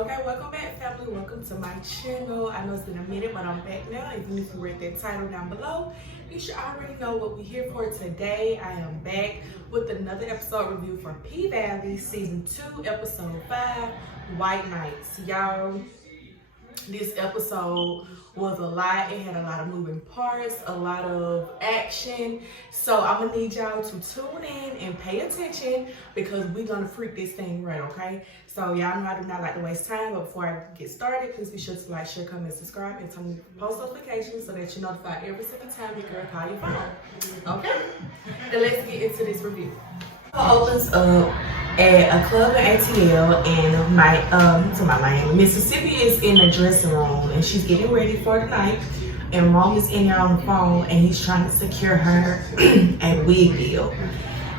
Okay, welcome back, family. Welcome to my channel. I know it's been a minute, but I'm back now. If you read that title down below, you should already know what we're here for today. I am back with another episode review for P-Valley Season 2, Episode 5, White Nights. Y'all, this episode was a lot. It had a lot of moving parts, a lot of action. So I'm gonna need y'all to tune in and pay attention because we're gonna freak this thing right, okay? So y'all know I do not like to waste time, but before I get started, please be sure to like, share, comment, subscribe, and turn on post notifications so that you're notified every single time your girl call your phone. Okay? Then let's get into this review. It opens up at a club in ATL, and Miami, Mississippi is in the dressing room, and she's getting ready for the night. And Rome is in there on the phone, and he's trying to secure her a wig deal.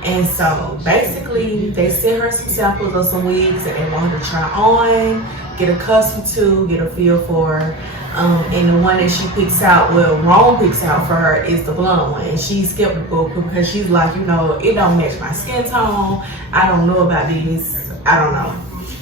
And so basically, they sent her some samples of some wigs that they want her to try on, get accustomed to, get a feel for. And the one that she picks out, Rome picks out for her is the blonde one. And she's skeptical because she's like, you know, it don't match my skin tone. I don't know about these. I don't know.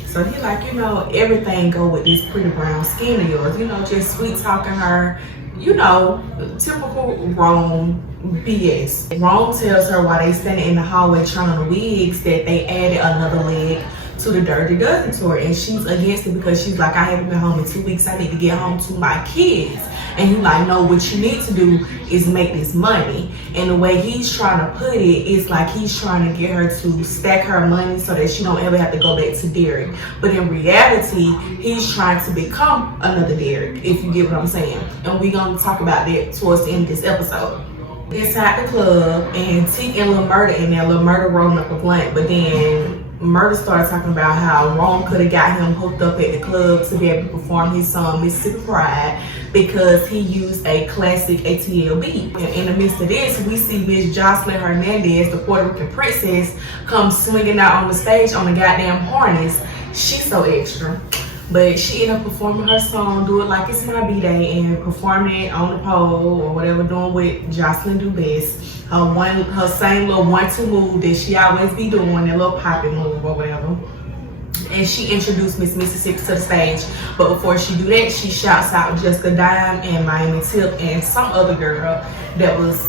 So he's like, you know, everything go with this pretty brown skin of yours. You know, just sweet talking her. You know, typical Rome BS. Rome tells her while they standing in the hallway trying on the wigs that they added another leg to the Dirty Dozen tour, and she's against it because she's like, I haven't been home in 2 weeks. I need to get home to my kids. And he's like, no, what you need to do is make this money. And the way he's trying to put it is like he's trying to get her to stack her money so that she don't ever have to go back to Derek. But in reality, he's trying to become another Derek, if you get what I'm saying. And we're gonna talk about that towards the end of this episode. Inside the club, and Teak and Lil Murda in there. Lil Murda rolling up a blunt, but then Murda started talking about how Rome could have got him hooked up at the club to be able to perform his song Mississippi Pride because he used a classic ATL beat. And in the midst of this, we see Miss Jocelyn Hernandez, the Puerto Rican princess, come swinging out on the stage on the goddamn harness. She's so extra. But she ended up performing her song, Do It Like It's My B-Day, and performing it on the pole or whatever, doing what Jocelyn do best. Her same little 1-2 move that she always be doing, that little popping move or whatever. And she introduced Miss Mississippi to the stage. But before she do that, she shouts out Jessica Dime and Miami Tip and some other girl that was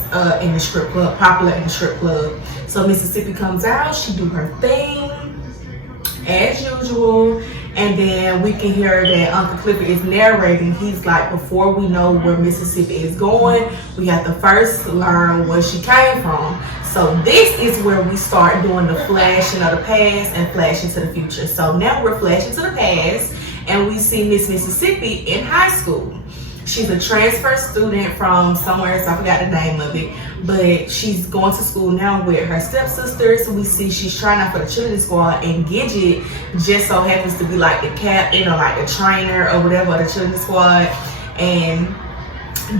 in the strip club, popular in the strip club. So Mississippi comes out, she do her thing as usual. And then we can hear that Uncle Clifford is narrating. He's like, before we know where Mississippi is going, we have to first learn where she came from. So this is where we start doing the flashing of the past and flashing to the future. So now we're flashing to the past, and we see Miss Mississippi in high school. She's a transfer student from somewhere, so I forgot the name of it. But she's going to school now with her stepsisters. So we see she's trying out for the cheerleading squad, and Gidget just so happens to be like the captain or like the trainer or whatever of the cheerleading squad. And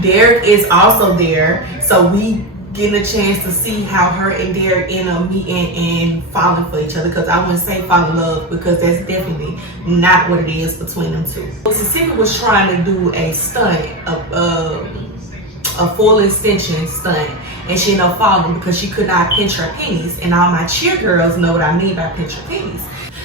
Derek is also there. So we getting a chance to see how her and Derek end up meeting and falling for each other, because I wouldn't say fall in love because that's definitely not what it is between them two. Mississippi was trying to do a stunt, a full extension stunt, and she ended up falling because she could not pinch her pennies. And all my cheer girls know what I mean by pinch her pennies.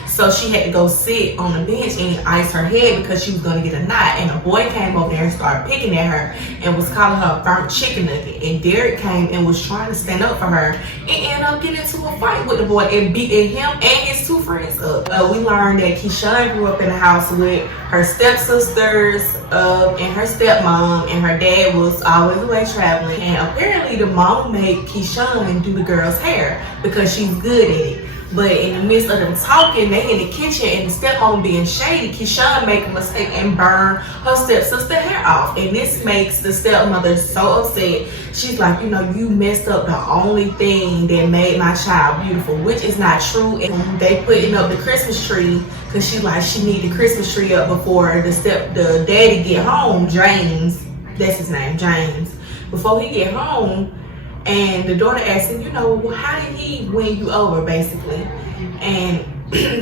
So she had to go sit on the bench and ice her head because she was going to get a knot. And a boy came over there and started picking at her and was calling her a burnt chicken nugget. And Derek came and was trying to stand up for her and ended up getting into a fight with the boy and beating him and his two friends up. We learned that Keyshawn grew up in a house with her stepsisters and her stepmom, and her dad was always away traveling. And apparently the mom made Keyshawn do the girl's hair because she's good at it. But in the midst of them talking, they in the kitchen and the stepmom being shady, Keyshawn make a mistake and burn her stepsister hair off. And this makes the stepmother so upset. She's like, you know, you messed up the only thing that made my child beautiful, which is not true. And they putting up the Christmas tree because she's like, she need the Christmas tree up before the daddy get home, James. That's his name, James. Before he get home. And the daughter asked him, you know, well, how did he win you over, basically? And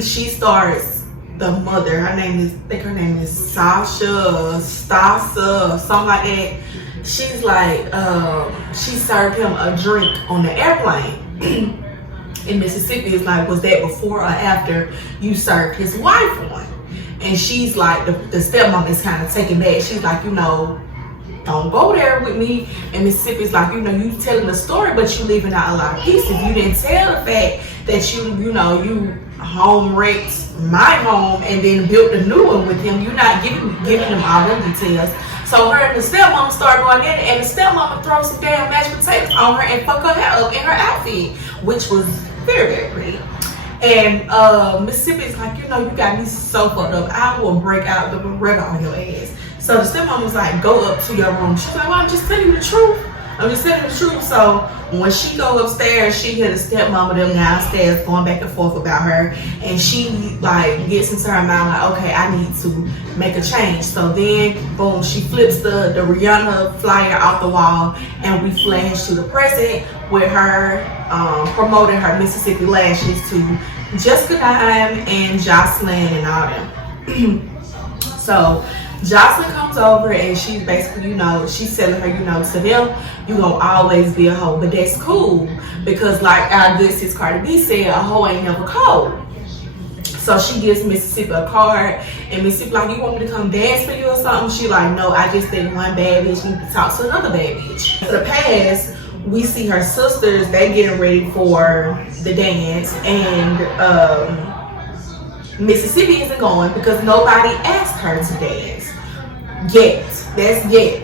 she starts, the mother, I think her name is Sasha, Stasa, something like that. She's like, she served him a drink on the airplane. In Mississippi, it's like, was that before or after you served his wife one? And she's like, the stepmom is kind of taken back. She's like, you know, don't go there with me. And Mississippi's like, you know, you telling the story, but you leaving out a lot of pieces. You didn't tell the fact that you home wrecked my home and then built a new one with him. You're not giving them all the details. So her and the stepmom start going at it, and the stepmom throws some damn mashed potatoes on her and fuck her hair up in her outfit, which was very, very pretty. And Mississippi's like, you know, you got me so fucked up. I will break out the Beretta on your ass. So the stepmom was like, go up to your room. She's like, well, I'm just telling you the truth. I'm just telling you the truth. So when she go upstairs, she hear the stepmom them downstairs going back and forth about her. And she like gets into her mind like, okay, I need to make a change. So then, boom, she flips the Rihanna flyer off the wall, and we flash to the present with her promoting her Mississippi lashes to Jessica Dime and Jocelyn and all them. So Jocelyn comes over and she's basically, you know, she's telling her, you know, to them, you gonna always be a hoe. But that's cool, because like our good sis Cardi B said, a hoe ain't never cold. So she gives Mississippi a card, and Mississippi like, you want me to come dance for you or something? She like, no, I just think one bad bitch need to talk to another bad bitch. For the past, we see her sisters, they getting ready for the dance, and Mississippi isn't going because nobody asked her to dance. Yet. That's yet.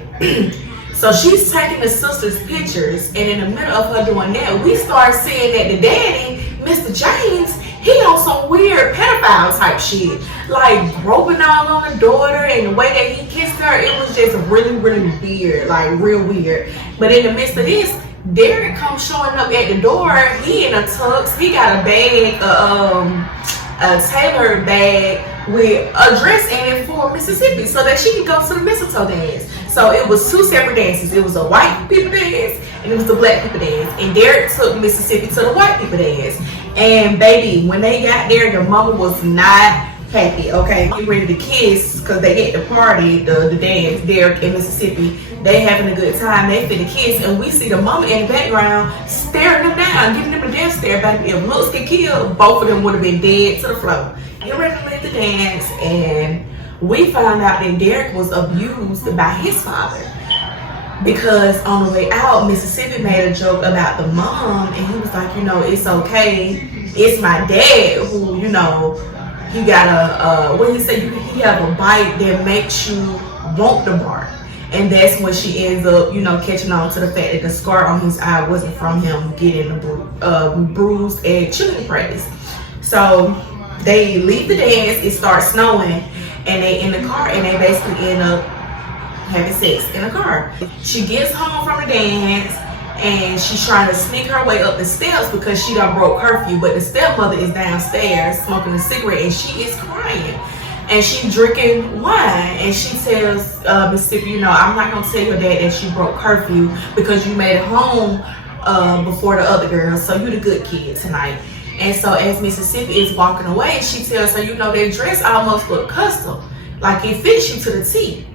So she's taking the sisters' pictures, and in the middle of her doing that, we start seeing that the daddy, Mr. James, he on some weird pedophile type shit. Like groping all on the daughter, and the way that he kissed her, it was just really, really weird. Like real weird. But in the midst of this, Derek comes showing up at the door. He in a tux. He got a bag, a tailored bag with a dress in it for Mississippi, so that she could go to the mistletoe dance. So it was two separate dances. It was a white people dance and it was the black people dance. And Derek took Mississippi to the white people dance. And baby, when they got there, the mama was not happy. Okay, get ready to kiss because they at the party, the dance. Derek and Mississippi, they having a good time. They finna kiss, and we see the mama in the background staring them down, giving them a death stare. Baby, if looks get killed, both of them would have been dead to the floor. Get ready to leave the dance, and we found out that Derek was abused by his father, because on the way out, Mississippi made a joke about the mom, and he was like, you know, it's okay, it's my dad who, you know, he got a what he said, he have a bite that makes you want the bark. And that's when she ends up, you know, catching on to the fact that the scar on his eye wasn't from him getting bruised at children's practice. So they leave the dance, it starts snowing, and they in the car, and they basically end up having sex in the car. She gets home from the dance, and she's trying to sneak her way up the steps because she done broke curfew, but the stepmother is downstairs smoking a cigarette, and she is crying. And she's drinking wine, and she tells Mississippi, you know, I'm not gonna tell your dad that you broke curfew because you made it home before the other girls, so you the good kid tonight. And so as Mississippi is walking away, she tells her, you know, that dress almost look custom, like it fits you to the T.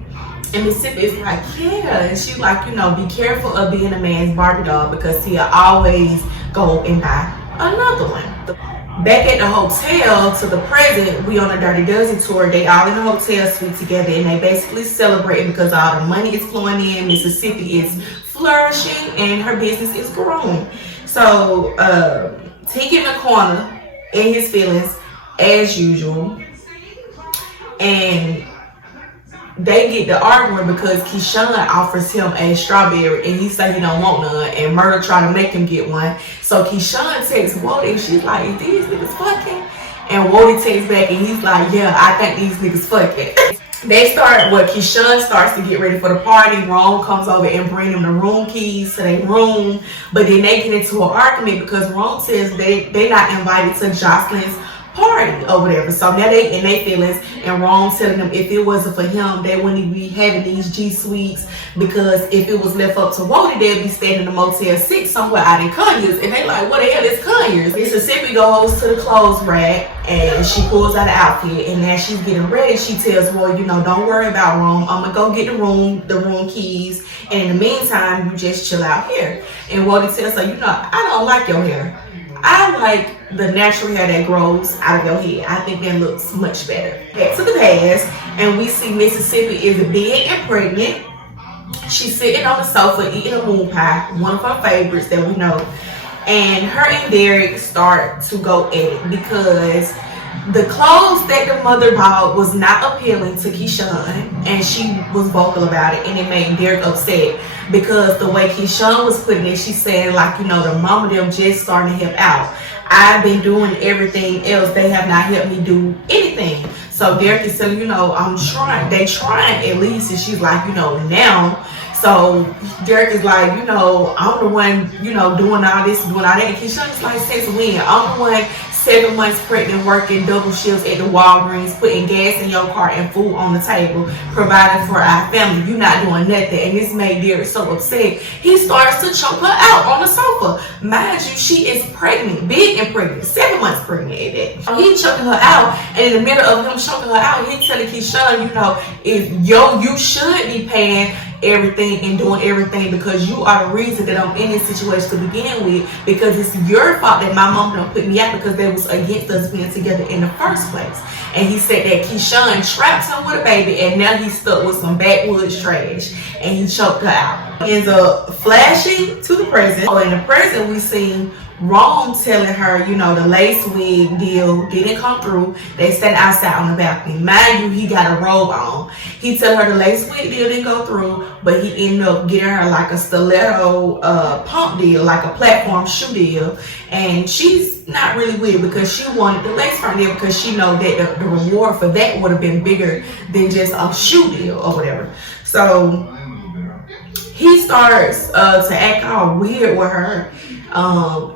And Mississippi is like, yeah. And she's like, you know, be careful of being a man's Barbie doll, because he'll always go and buy another one. Back at the hotel, to the present, we on a Dirty Dozen tour. They all in the hotel suite together, and they basically celebrating because all the money is flowing in. Mississippi is flourishing and her business is growing. So Tink in the corner in his feelings as usual, and they get to arguing because Keyshawn offers him a strawberry and he said he don't want none, and Murder trying to make him get one. So Keyshawn texts Wody and she's like, is these niggas fucking? And Wody texts back and he's like, yeah, I think these niggas fucking. They start, Keyshawn starts to get ready for the party. Rome comes over and bring them the room keys to their room. But then they get into an argument because Rome says they not invited to Jocelyn's party or whatever. So now they in their feelings, and Rome telling them if it wasn't for him, they wouldn't be having these G Suites, because if it was left up to Wody, they'd be staying in the Motel 6 somewhere out in Conyers. And they like, what the hell is Conyers? Mississippi goes to the clothes rack and she pulls out an outfit, and as she's getting ready, she tells Roy, you know, don't worry about Rome, I'm gonna go get the room keys, and in the meantime, you just chill out here. And Wody tells her, you know, I don't like your hair. I like the natural hair that grows out of your head. I think that looks much better. Back to the past, and we see Mississippi is big and pregnant. She's sitting on the sofa eating a moon pie, one of her favorites that we know. And her and Derek start to go at it because the clothes that the mother bought was not appealing to Keyshawn, and she was vocal about it, and it made Derek upset because the way Keyshawn was putting it, she said, like, you know, the mama them just starting to help out. I've been doing everything else. They have not helped me do anything. So Derek is saying, you know, I'm trying. They trying at least. And she's like, you know, now. So Derek is like, you know, I'm the one, you know, doing all this, doing all that. And Keyshawn's like, since when? I'm the one 7 months pregnant, working double shifts at the Walgreens, putting gas in your car and food on the table, providing for our family. You're not doing nothing. And this made Derek so upset. He starts to choke her out on the sofa. Mind you, she is pregnant, big and pregnant, 7 months pregnant at that. He choking her out, and in the middle of him choking her out, he telling Keyshawn, you know, you should be paying everything and doing everything because you are the reason that I'm in this situation to begin with, because it's your fault that my mom don't put me out because they was against us being together in the first place. And he said that Keyshawn trapped him with a baby, and now he's stuck with some backwoods trash, and he choked her out. He ends up flashing to the present. So in the present, we seen Rome telling her, you know, the lace wig deal didn't come through. They sat outside on the balcony. Mind you, he got a robe on. He tell her the lace wig deal didn't go through, but he ended up getting her like a stiletto pump deal, like a platform shoe deal. And she's not really with it because she wanted the lace front deal because she know that the reward for that would have been bigger than just a shoe deal or whatever. So he starts to act all weird with her.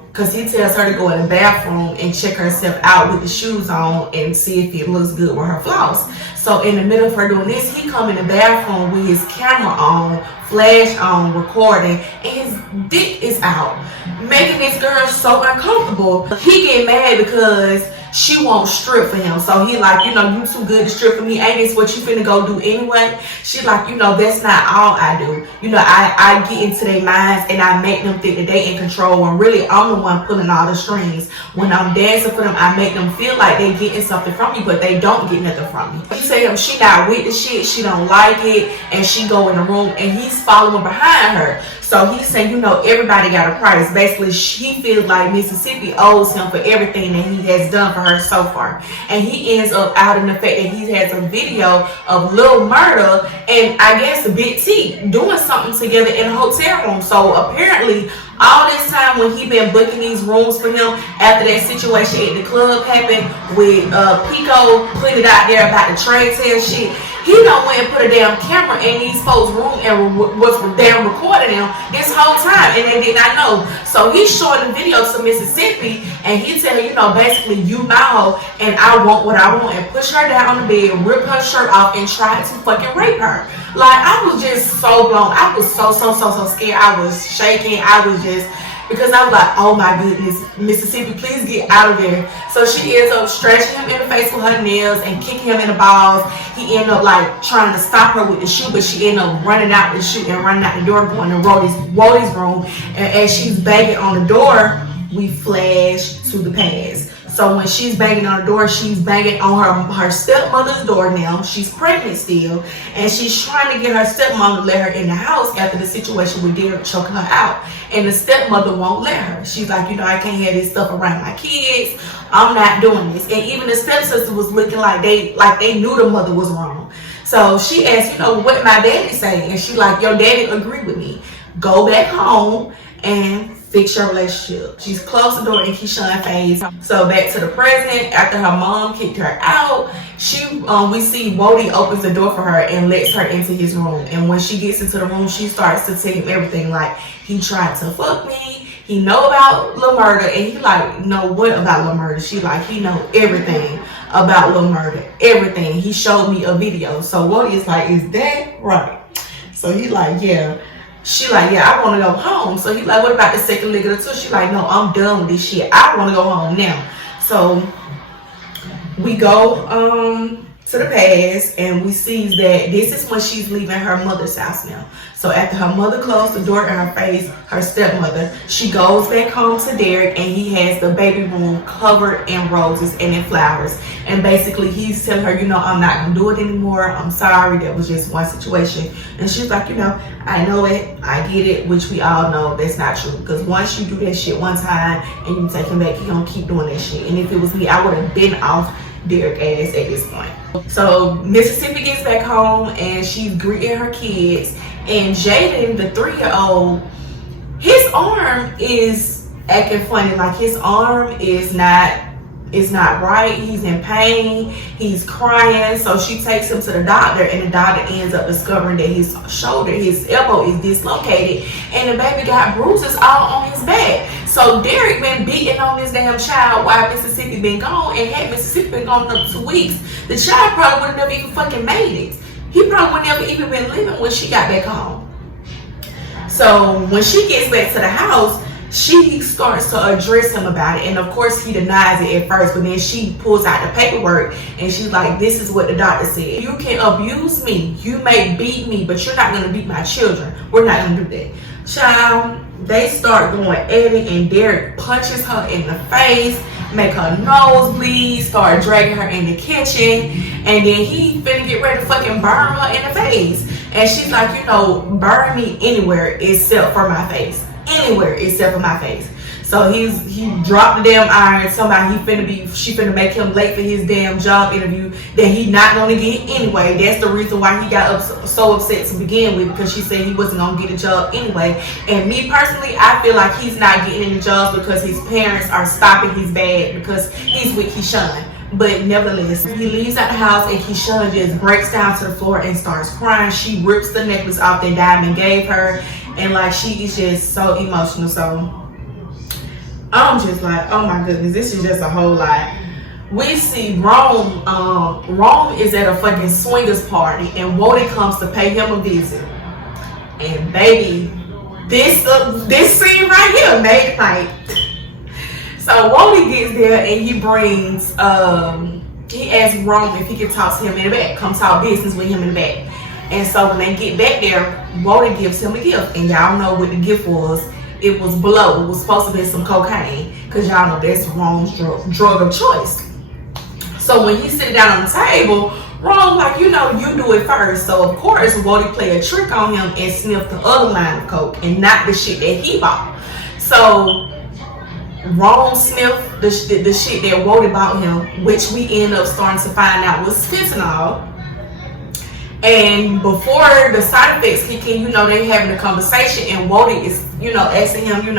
Because he tells her to go in the bathroom and check herself out with the shoes on and see if it looks good with her floss. So in the middle of her doing this, he come in the bathroom with his camera on, flash on, recording, and his dick is out, making this girl so uncomfortable. He get mad because she won't strip for him. So he like, you know, you too good to strip for me. Ain't this what you finna go do anyway? She like, you know, that's not all I do. You know, I get into their minds and I make them think that they in control when really I'm the one pulling all the strings. When I'm dancing for them, I make them feel like they getting something from me, but they don't get nothing from me. She say she not with the shit, she don't like it, and she go in the room and he's following behind her. So he's saying, you know, everybody got a price. Basically, he feels like Mississippi owes him for everything that he has done for her so far. And he ends up out in the fact that he has a video of Lil Murda and I guess Big T doing something together in a hotel room. So apparently, all this time when he been booking these rooms for him after that situation at the club happened with Pico put it out there about the trade tail shit, he done went and put a damn camera in these folks' room and was damn recording them this whole time, and they did not know. So he's showing the video to Mississippi, and he telling, you know, basically, you my hoe, and I want what I want, and push her down on the bed, rip her shirt off, and try to fucking rape her. Like, I was just so blown. I was so scared. I was shaking. I was just, because I was like, oh my goodness, Mississippi, please get out of there. So she ends up stretching him in the face with her nails and kicking him in the balls. He ended up like trying to stop her with the shoe, but she ended up running out the shoe and running out the door, going to Wodie's room. And as she's banging on the door, we flash to the past. So when she's banging on the door, she's banging on her stepmother's door now. She's pregnant still. And she's trying to get her stepmom to let her in the house after the situation with Derek choking her out. And the stepmother won't let her. She's like, you know, I can't have this stuff around my kids. I'm not doing this. And even the stepsister was looking like they knew the mother was wrong. So she asked, you know, what my daddy say? And she like, your daddy agreed with me. Go back home and fix your relationship. She's closed the door in Keyshawn's face. So back to the present, after her mom kicked her out, we see Wodie opens the door for her and lets her into his room. And when she gets into the room, she starts to tell him everything. Like, he tried to fuck me. He know about Lil Murda, and he like, know what about Lil Murda? She like, he know everything about Lil Murda. Everything. He showed me a video. So Wodie is like, is that right? So he like, yeah. She like, yeah, I want to go home. So he like, what about the second leg of the tour? She like, no, I'm done with this shit. I want to go home now. So we go to the past, and we see that this is when she's leaving her mother's house now. So after her mother closed the door in her face, her stepmother, she goes back home to Derek, and he has the baby room covered in roses and in flowers. And basically he's telling her, I'm not gonna do it anymore. I'm sorry, that was just one situation. And she's like, I know it, I get it, which we all know that's not true. Because once you do that shit one time and you take him back, you're gonna keep doing that shit. And if it was me, I would have been off Derek ass at this point. So Mississippi gets back home and she's greeting her kids, and Jaden, the 3-year-old, his arm is acting funny. Like his arm is not right. He's in pain, he's crying. So she takes him to the doctor, and the doctor ends up discovering that his shoulder, his elbow is dislocated, and the baby got bruises all on his back. So Derek been beating on this damn child while Mississippi been gone, and had Mississippi been gone up 2 weeks, the child probably would have never even fucking made it. He probably would never even been living when she got back home. So when she gets back to the house, she starts to address him about it, and of course he denies it at first, but then she pulls out the paperwork and she's like, this is what the doctor said. You can abuse me, you may beat me, but you're not going to beat my children. We're not going to do that. Child, they start going at it, and Derek punches her in the face, make her nose bleed, start dragging her in the kitchen, and then he finna get ready to fucking burn her in the face. And she's like, burn me anywhere except for my face. Anywhere except for my face. So he dropped the damn iron. Somehow she finna make him late for his damn job interview that he not gonna get anyway. That's the reason why he got so upset to begin with, because she said he wasn't gonna get a job anyway. And me personally, I feel like he's not getting any jobs because his parents are stopping his bag because he's with Keyshawn. But nevertheless, he leaves out the house, and Keyshawn just breaks down to the floor and starts crying. She rips the necklace off that Diamond gave her, and like she is just so emotional. So I'm just like, oh my goodness, this is just a whole lot. We see Rome. Rome is at a fucking swingers party, and Wody comes to pay him a visit. And baby, this scene right here made it like. So Wody gets there, and he brings, he asks Rome if he can talk to him in the back, come talk business with him in the back. And so when they get back there, Wody gives him a gift, and y'all know what the gift was. It was blow. It was supposed to be some cocaine, because y'all know that's Rome's drug of choice. So when he sit down on the table, Rome like, you do it first. So of course, Wody play a trick on him and sniff the other line of coke and not the shit that he bought. So Rome sniffed the shit that Wody bought him, which we end up starting to find out was fentanyl. And before the side effects kick in, they having a conversation, and Wody is, asking him,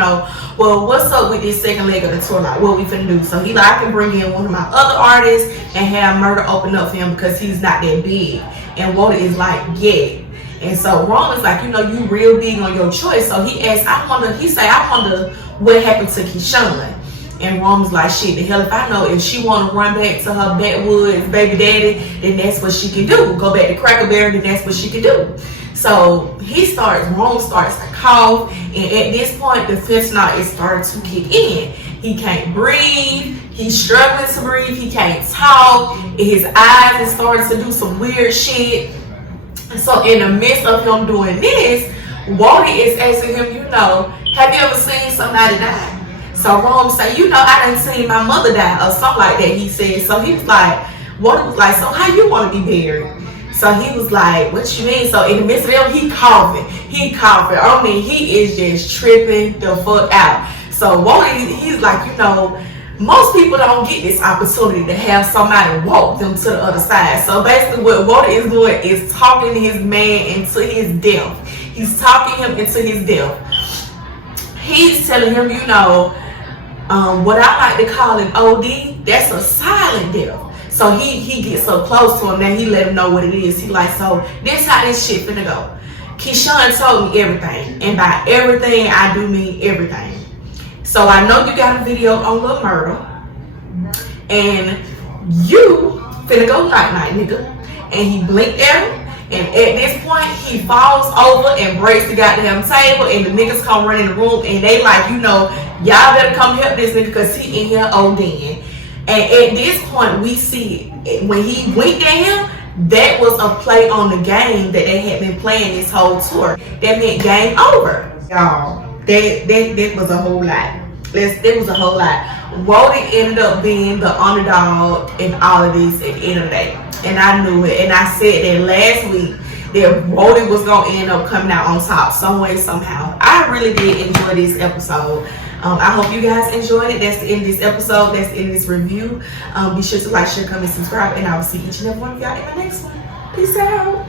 well, what's up with this second leg of the tour? Like, what we finna do? So he like, I can bring in one of my other artists and have Murder open up for him because he's not that big. And Wody is like, yeah. And so Rome is like, you real big on your choice. So he asked, I wonder what happened to Keyshawn. And Rome's like, shit, the hell if I know. If she want to run back to her backwoods baby daddy, then that's what she can do. Go back to Cracker Barrel, then that's what she can do. So Rome starts to cough, and at this point, the fentanyl is starting to kick in. He can't breathe, he's struggling to breathe, he can't talk, and his eyes is starting to do some weird shit. So in the midst of him doing this, Wody is asking him, have you ever seen somebody die? So Rome say, I done seen my mother die, or something like that, he said. So he was like, Wody was like, so how you want to be buried? So he was like, what you mean? So in the midst of them, he coughing. I mean, he is just tripping the fuck out. So Wody, he's like, most people don't get this opportunity to have somebody walk them to the other side. So basically what Wody is doing is talking his man into his death. He's talking him into his death. He's telling him, what I like to call an OD, that's a silent death. So he gets so close to him that he let him know what it is. He like, so this how this shit finna go. Keyshawn told me everything, and by everything I do mean everything. So I know you got a video on Lil Murder, and you finna go night nigga. And he blinked at him, and at this point he falls over and breaks the goddamn table, and the niggas come running in the room, and they like, y'all better come help this nigga because he in here ODing. And at this point, we see when he winked at him, that was a play on the game that they had been playing this whole tour. That meant game over. Y'all, that was a whole lot. It was a whole lot. Woden ended up being the underdog in all of this at the end of the day. And I knew it. And I said that last week that Woden was going to end up coming out on top some way, somehow. I really did enjoy this episode. I hope you guys enjoyed it. That's the end of this episode. That's the end of this review. Be sure to like, share, comment, subscribe. And I will see each and every one of y'all in my next one. Peace out.